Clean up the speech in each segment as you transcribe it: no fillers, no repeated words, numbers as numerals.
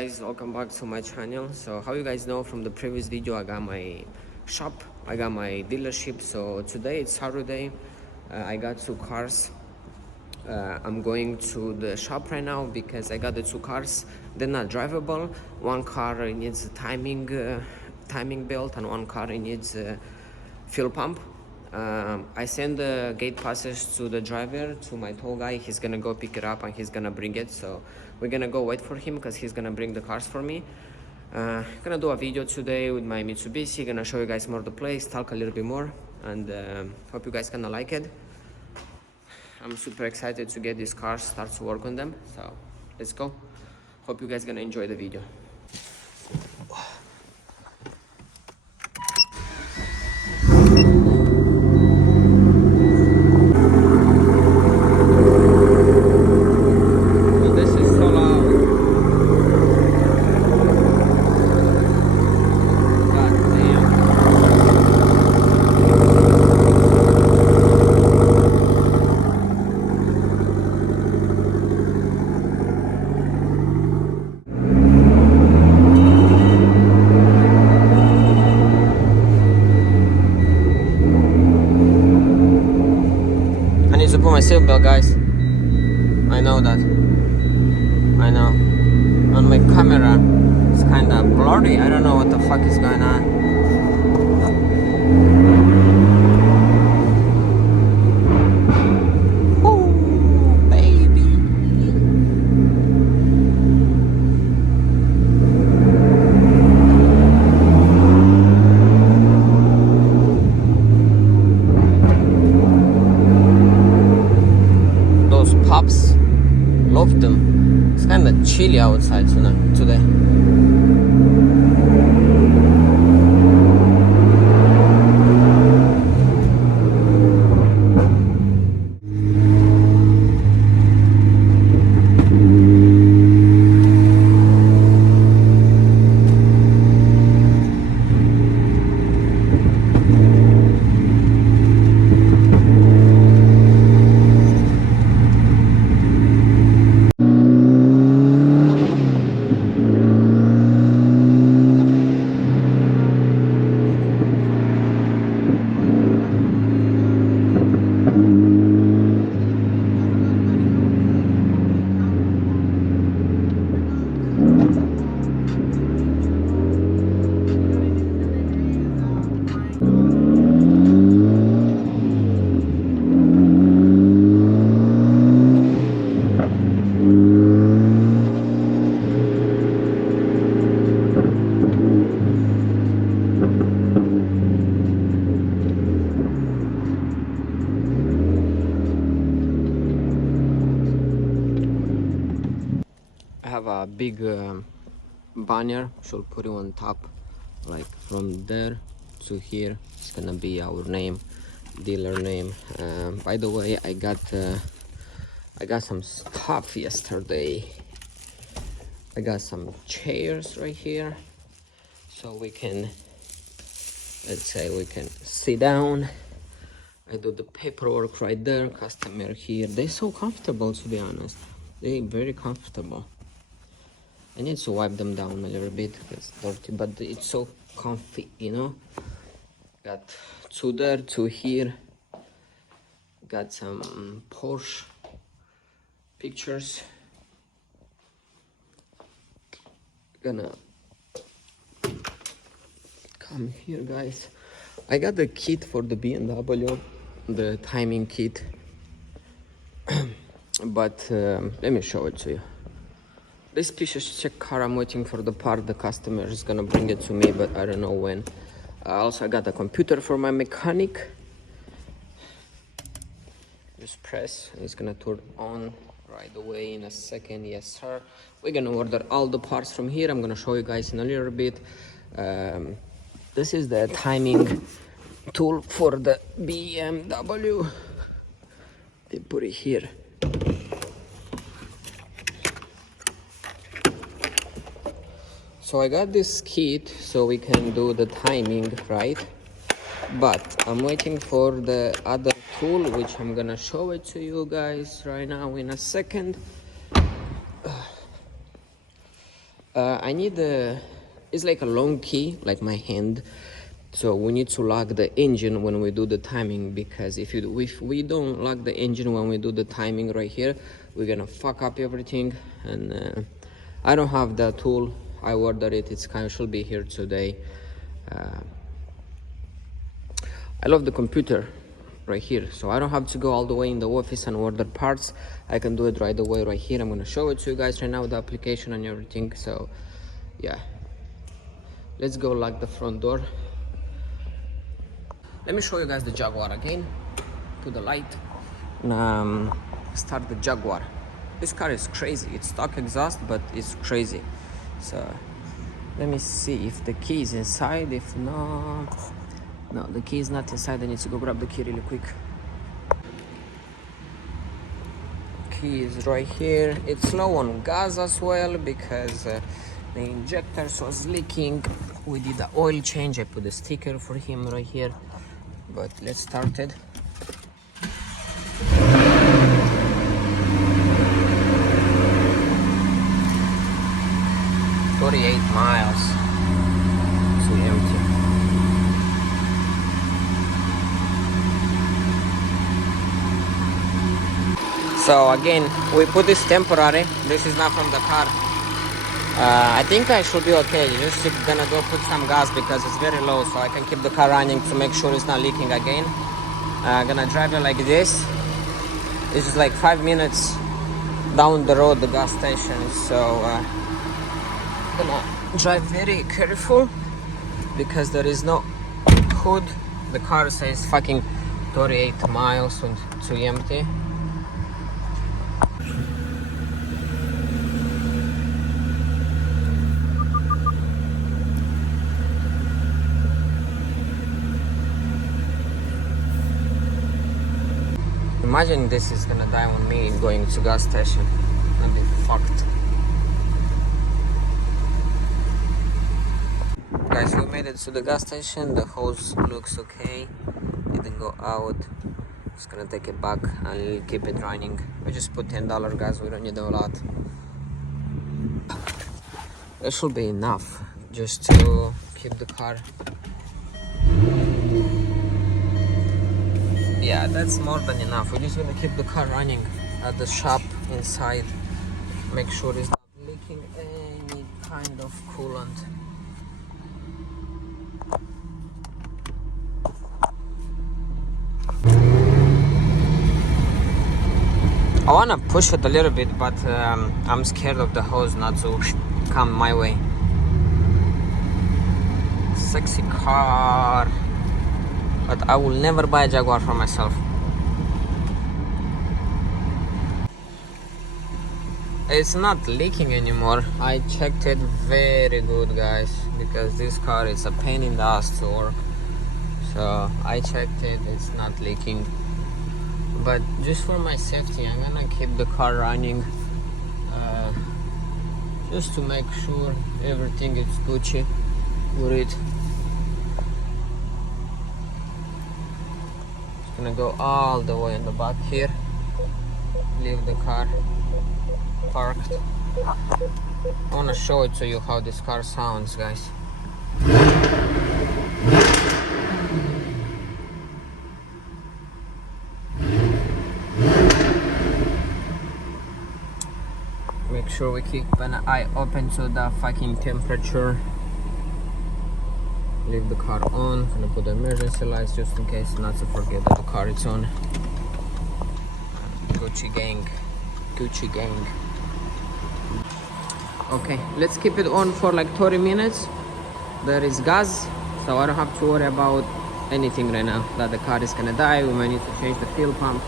guys, welcome back to my channel. So how you guys know from the previous video, I got my shop, I got my dealership. So today it's Saturday. I got two cars. I'm going to the shop right now because I got the two cars. They're not drivable. One car needs a timing belt, and one car needs a fuel pump. I send the gate passes to the driver, to my tow guy. He's gonna go pick it up and he's gonna bring it. So we're gonna go wait for him because he's gonna bring the cars for me. Gonna do a video today with my Mitsubishi. Gonna show you guys more of the place, talk a little bit more, and hope you guys gonna like it. I'm super excited to get these cars, start to work on them. So let's go. Hope you guys gonna enjoy the video. To put my seatbelt, guys. I know that. I know. On my camera, it's kind of blurry. I don't know what the fuck is going on. Ooh, baby. Pups, love them. It's kind of chilly outside today. I have a big banner, should put it on top, like from there to here. It's gonna be our name, dealer name. By the way, I got some stuff yesterday. I got some chairs right here, so we can, let's say, we can sit down. I do the paperwork right there. Customer here, they're so comfortable, to be honest. They're very comfortable. I need to wipe them down a little bit because it's dirty, but it's so comfy, you know. Got two there, two here. Got some Porsche pictures. Gonna come here, guys. I got the kit for the BMW, the timing kit. But let me show it to you. This piece of check car, I'm waiting for the part. The customer is gonna bring it to me, but I don't know when. Also, I got a computer for my mechanic. Just press and it's gonna turn on right away in a second. Yes, sir. We're gonna order all the parts from here. I'm gonna show you guys in a little bit. This is the timing tool for the BMW. They put it here. So I got this kit so we can do the timing, right? But I'm waiting for the other tool, which I'm gonna show it to you guys right now in a second. I need a, it's like a long key, like my hand. So we need to lock the engine when we do the timing, because if we don't lock the engine when we do the timing right here, we're gonna fuck up everything. And I don't have that tool. I ordered it. It's kind of should be here today. I love the computer right here, so I don't have to go all the way in the office and order parts. I can do it right away right here. I'm gonna show it to you guys right now with the application and everything. So yeah, let's go lock the front door. Let me show you guys the Jaguar again. Put the light and start the Jaguar. This car is crazy. It's stock exhaust, but it's crazy. So let me see if the key is inside. If no, the key is not inside. I need to go grab the key really quick. Key is right here. It's low on gas as well because the injectors was leaking. We did the oil change. I put a sticker for him right here. But let's start it. $48 to empty. So again, we put this temporary. This is not from the car. I think I should be okay. Just gonna go put some gas because it's very low, so I can keep the car running to make sure it's not leaking again. Gonna drive it like this. It's just like 5 minutes down the road, the gas station. So gonna drive very careful because there is no hood. The car says fucking 38 miles to empty. Imagine this is gonna die on me going to gas station. I'll be fucked. Guys, we made it to the gas station. The hose looks okay. Didn't go out. Just gonna take it back and keep it running. We just put $10 gas. We don't need a lot. That should be enough just to keep the car. Yeah, that's more than enough. We're just gonna keep the car running at the shop inside. Make sure it's not leaking any kind of coolant. I wanna push it a little bit, but I'm scared of the hose not to come my way. Sexy car. But I will never buy a Jaguar for myself. It's not leaking anymore. I checked it very good, guys, because this car is a pain in the ass to work. So I checked it, it's not leaking. But just for my safety, I'm gonna keep the car running just to make sure everything is Gucci with it. Gonna go all the way in the back here, leave the car parked. I want to show it to you how this car sounds, guys. Make sure we keep an eye open to the fucking temperature. Leave the car on. Gonna put the emergency lights just in case, not to forget that the car is on. Gucci gang. Gucci gang. Okay, let's keep it on for like 30 minutes. There is gas, so I don't have to worry about anything right now. That the car is gonna die. We might need to change the fuel pump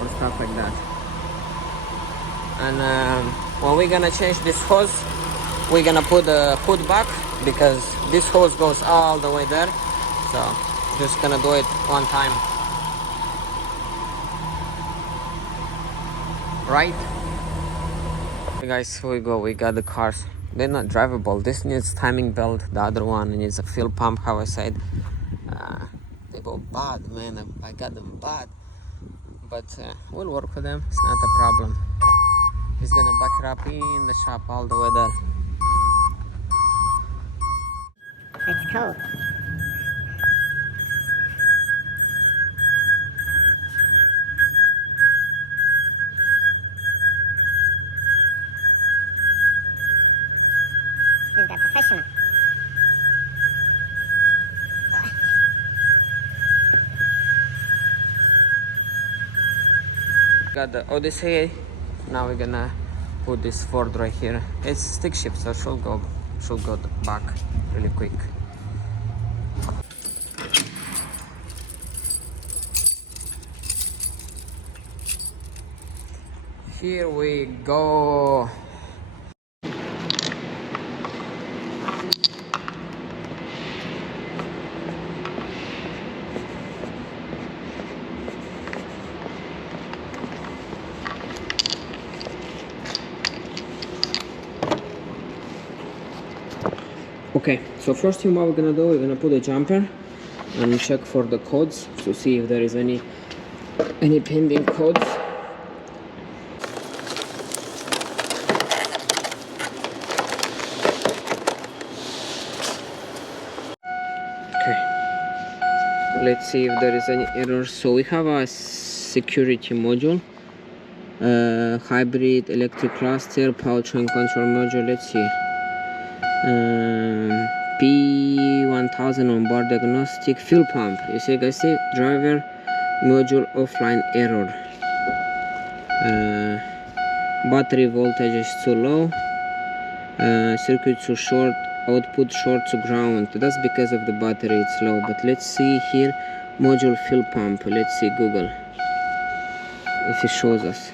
or stuff like that. And when we're gonna change this hose, we're gonna put the hood back because this hose goes all the way there. So just gonna do it one time. Right? Hey guys, here we go. We got the cars. They're not drivable. This needs timing belt. The other one needs a fuel pump, how I said. They go bad, man. I got them bad. But we'll work with them. It's not a problem. He's gonna back it up in the shop all the way there. It's cold. This guy professional. Got the Odyssey. Now we're gonna put this Ford right here. It's stick shift, so should go back really quick. Here we go. Okay, so first thing what we're gonna do, we're gonna put a jumper and check for the codes to see if there is any pending codes. Okay, let's see if there is any errors. So we have a security module, hybrid electric cluster, powertrain control module. Let's see. P1000 on board diagnostic fuel pump. You see, guys, see driver module offline error. Battery voltage is too low. Circuit too short. Output short to ground. That's because of the battery, it's low. But let's see here, module fuel pump. Let's see Google if it shows us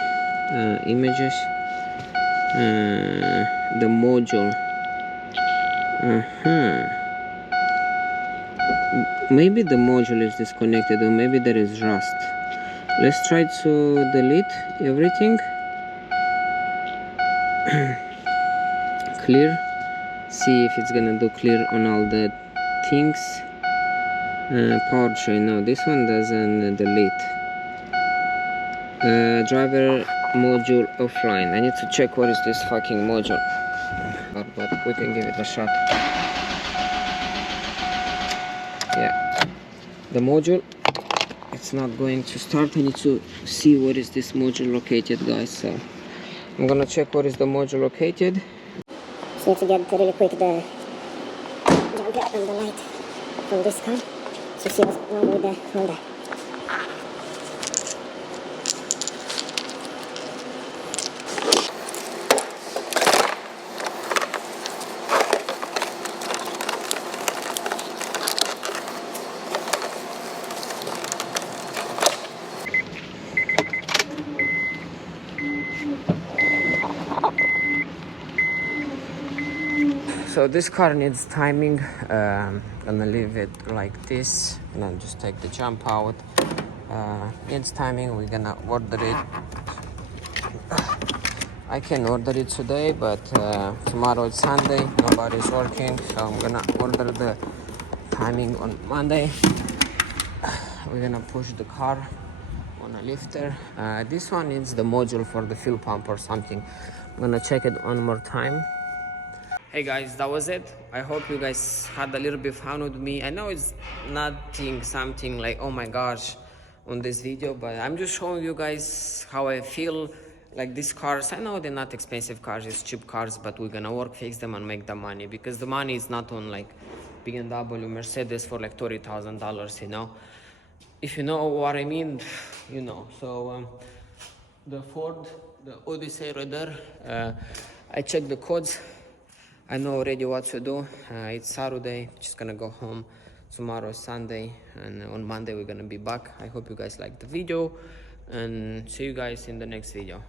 images. The module. Maybe the module is disconnected, or maybe there is rust. Let's try to delete everything. Clear. See if it's gonna do clear on all the things. Powertrain. No, this one doesn't delete. Driver module offline. I need to check what is this fucking module. But we can give it a shot. Yeah, the module, it's not going to start. I need to see where is this module located, guys. So I'm gonna check where is the module located. Just need to get really quick the jumper and the light from this car to see what's wrong with the Honda. So this car needs timing. Gonna leave it like this and then just take the jump out. Needs timing. We're gonna order it. I can order it today, but tomorrow it's Sunday, nobody's working, so I'm gonna order the timing on Monday. We're gonna push the car on a lifter. This one is the module for the fuel pump or something. I'm gonna check it one more time. Hey guys, that was it. I hope you guys had a little bit fun with me. I know it's nothing something like oh my gosh on this video, but I'm just showing you guys how I feel like these cars. I know they're not expensive cars, it's cheap cars, but we're gonna work, fix them and make the money, because the money is not on like BMW, Mercedes for like $30,000, you know. If you know what I mean, you know. So the Ford, the Odyssey right there, I checked the codes. I know already what to do. It's Saturday, just gonna go home. Tomorrow is Sunday, and on Monday we're gonna be back. I hope you guys liked the video, and see you guys in the next video.